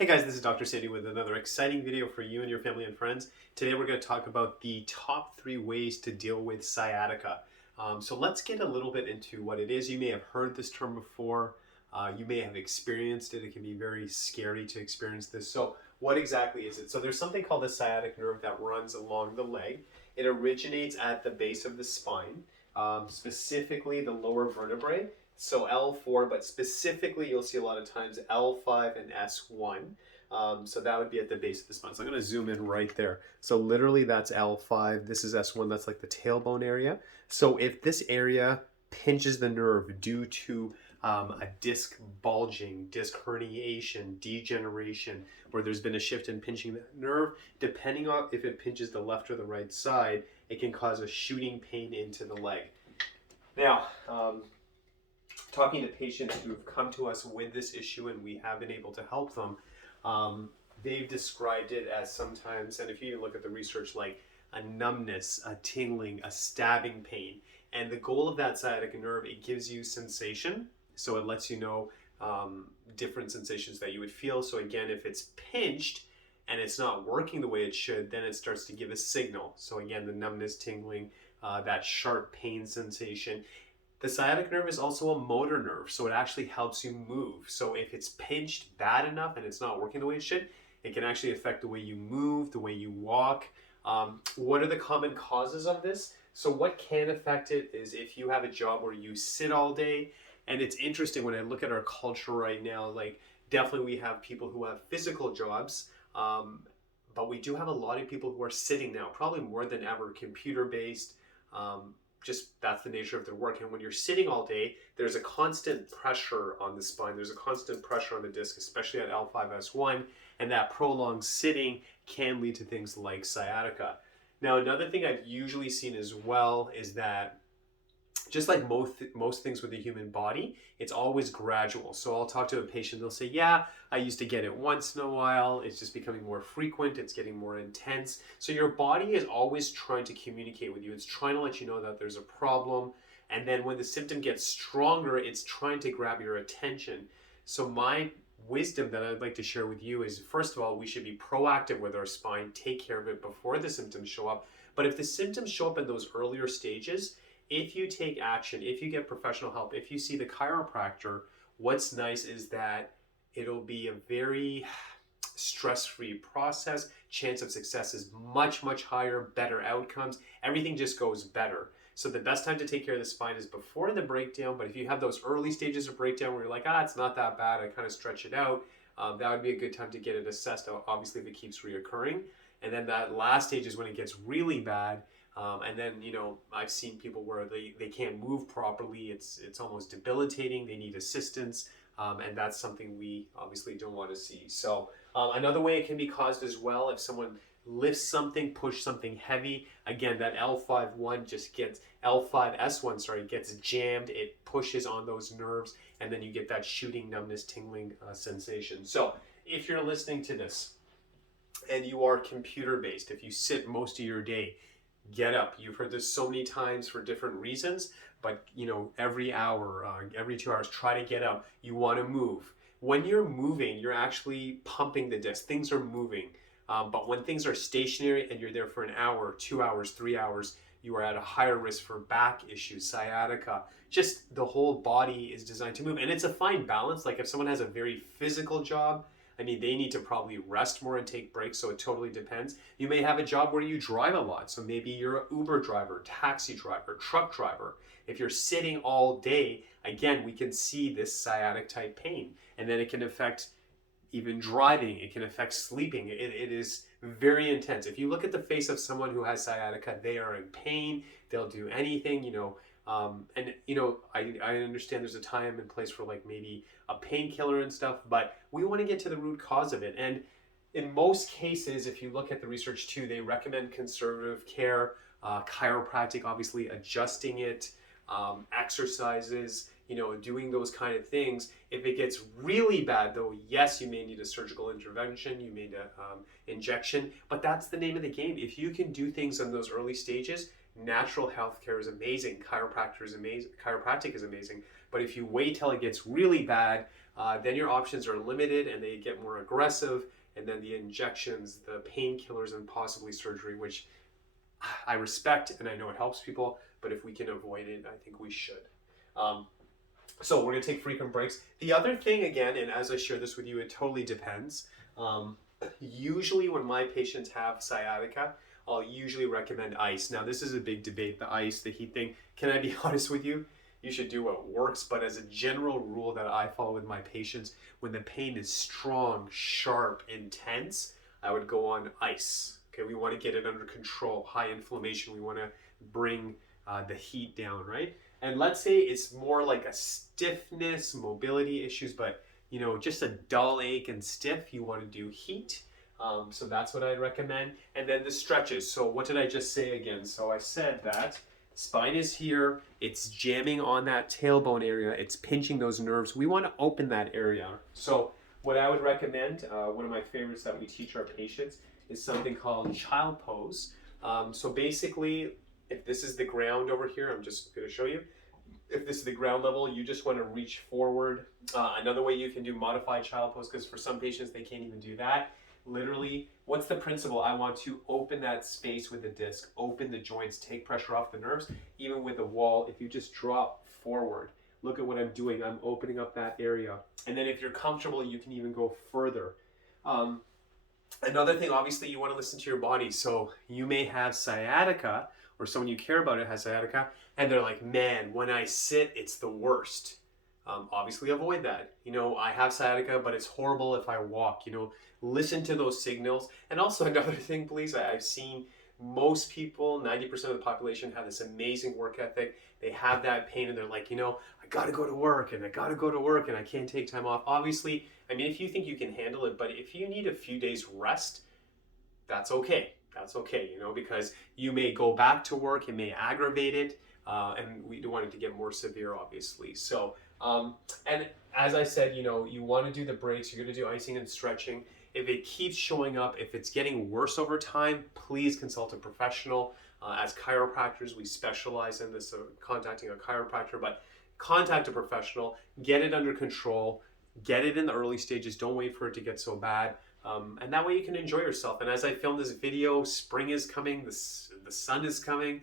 Hey guys, this is Dr. Sandy with another exciting video for you and your family and friends. Today we're going to talk about the top 3 ways to deal with sciatica. So let's get a little bit into what it is. You may have heard this term before. You may have experienced it. It can be very scary to experience this. So what exactly is it? So there's something called the sciatic nerve that runs along the leg. It originates at the base of the spine, specifically the lower vertebrae. So L4, but specifically you'll see a lot of times L5 and S1. So that would be at the base of the spine. So I'm going to zoom in right there. So literally that's L5. This is S1. That's like the tailbone area. So if this area pinches the nerve due to a disc bulging, disc herniation, degeneration, where there's been a shift in pinching the nerve, depending on if it pinches the left or the right side, it can cause a shooting pain into the leg. Now, talking to patients who've come to us with this issue and we have been able to help them, they've described it as sometimes, and if you even look at the research, like a numbness, a tingling, a stabbing pain. And the goal of that sciatic nerve, it gives you sensation. So it lets you know different sensations that you would feel. So again, if it's pinched and it's not working the way it should, then it starts to give a signal. So again, the numbness, tingling, that sharp pain sensation. The sciatic nerve is also a motor nerve, so it actually helps you move. So if it's pinched bad enough and it's not working the way it should, it can actually affect the way you move, the way you walk. What are the common causes of this? So what can affect it is if you have a job where you sit all day, and it's interesting when I look at our culture right now, like definitely we have people who have physical jobs, but we do have a lot of people who are sitting now, probably more than ever, computer-based, just that's the nature of their work. And when you're sitting all day, there's a constant pressure on the spine. There's a constant pressure on the disc, especially at L5S1. And that prolonged sitting can lead to things like sciatica. Now, another thing I've usually seen as well is that just like most things with the human body, it's always gradual. So I'll talk to a patient, they'll say, yeah, I used to get it once in a while. It's just becoming more frequent. It's getting more intense. So your body is always trying to communicate with you. It's trying to let you know that there's a problem. And then when the symptom gets stronger, it's trying to grab your attention. So my wisdom that I'd like to share with you is, first of all, we should be proactive with our spine, take care of it before the symptoms show up. But if the symptoms show up in those earlier stages, if you take action, if you get professional help, if you see the chiropractor, what's nice is that it'll be a very stress-free process. Chance of success is much, much higher, better outcomes. Everything just goes better. So the best time to take care of the spine is before the breakdown, but if you have those early stages of breakdown where you're like, it's not that bad, I kind of stretch it out, that would be a good time to get it assessed, obviously if it keeps reoccurring. And then that last stage is when it gets really bad. And then, I've seen people where they can't move properly. It's almost debilitating. They need assistance. And that's something we obviously don't want to see. So another way it can be caused as well, if someone lifts something, push something heavy, again, that L5S1 gets jammed. It pushes on those nerves, and then you get that shooting, numbness, tingling sensation. So if you're listening to this and you are computer-based, if you sit most of your day, get up. You've heard this so many times for different reasons, but every hour, every 2 hours, try to get up. You want to move. When you're moving, you're actually pumping the disc. Things are moving. But when things are stationary and you're there for an hour, 2 hours, 3 hours, you are at a higher risk for back issues, sciatica. Just the whole body is designed to move. And it's a fine balance. Like if someone has a very physical job, they need to probably rest more and take breaks, so it totally depends. You may have a job where you drive a lot, so maybe you're an Uber driver, taxi driver, truck driver. If you're sitting all day, again, we can see this sciatic type pain. And then it can affect even driving, it can affect sleeping. It is very intense. If you look at the face of someone who has sciatica, they are in pain, they'll do anything, I understand there's a time and place for like maybe a painkiller and stuff, but we want to get to the root cause of it. And in most cases, if you look at the research too, they recommend conservative care, chiropractic, obviously adjusting it, exercises, doing those kind of things. If it gets really bad though, yes, you may need a surgical intervention, you may need an injection, but that's the name of the game. If you can do things in those early stages, natural healthcare is amazing, chiropractic is amazing, but if you wait till it gets really bad, then your options are limited and they get more aggressive. And then the injections, the painkillers, and possibly surgery, which I respect and I know it helps people, but if we can avoid it, I think we should. So we're going to take frequent breaks. The other thing, again, and as I share this with you, it totally depends. Usually when my patients have sciatica, I'll usually recommend ice. Now, this is a big debate, the ice, the heat thing. Can I be honest with you? You should do what works, but as a general rule that I follow with my patients, when the pain is strong, sharp, intense, I would go on ice. Okay, we want to get it under control. High inflammation, we want to bring the heat down, right? And let's say it's more like a stiffness, mobility issues, but you know, just a dull ache and stiff, you want to do heat. So that's what I'd recommend. And then the stretches. So what did I just say again? So I said that spine is here, it's jamming on that tailbone area, it's pinching those nerves. We want to open that area. So what I would recommend, one of my favorites that we teach our patients, is something called child pose. So basically, if this is the ground over here, I'm just going to show you. If this is the ground level, you just want to reach forward. Another way you can do modified child pose, because for some patients, they can't even do that. Literally, what's the principle? I want to open that space with the disc, open the joints, take pressure off the nerves. Even with the wall, if you just drop forward, look at what I'm doing. I'm opening up that area. And then if you're comfortable, you can even go further. Another thing, obviously, you want to listen to your body. So you may have sciatica, or someone you care about it has sciatica, and they're like, man, when I sit, it's the worst. Obviously avoid that. You know, I have sciatica, but it's horrible if I walk. You know, listen to those signals. And also another thing, please, I've seen most people, 90% of the population, have this amazing work ethic. They have that pain and they're like, you know, I gotta go to work and I gotta go to work and I can't take time off. Obviously, I mean, if you think you can handle it, but if you need a few days rest, that's okay. That's okay, you know, because you may go back to work, it may aggravate it, and we don't want it to get more severe, obviously. So, and as I said, you know, you want to do the breaks, you're going to do icing and stretching. If it keeps showing up, if it's getting worse over time, please consult a professional. As chiropractors, we specialize in this, contacting a chiropractor, but contact a professional, get it under control, get it in the early stages, don't wait for it to get so bad. And that way you can enjoy yourself. And as I film this video, spring is coming, the sun is coming.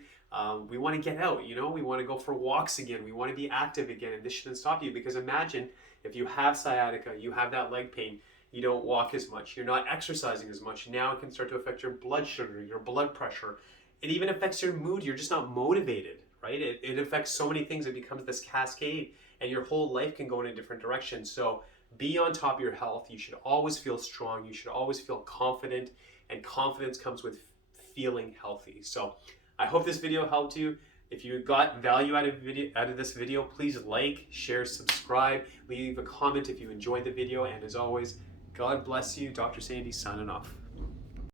We want to get out, you know, we want to go for walks again. We want to be active again, and this shouldn't stop you, because imagine if you have sciatica, you have that leg pain, you don't walk as much, you're not exercising as much. Now it can start to affect your blood sugar, your blood pressure. It even affects your mood. You're just not motivated, right? It affects so many things. It becomes this cascade, and your whole life can go in a different direction. So be on top of your health. You should always feel strong. You should always feel confident, and confidence comes with feeling healthy. So I hope this video helped you. If you got value out of this video, please like, share, subscribe, leave a comment if you enjoyed the video. And as always, God bless you. Dr. Sandy signing off.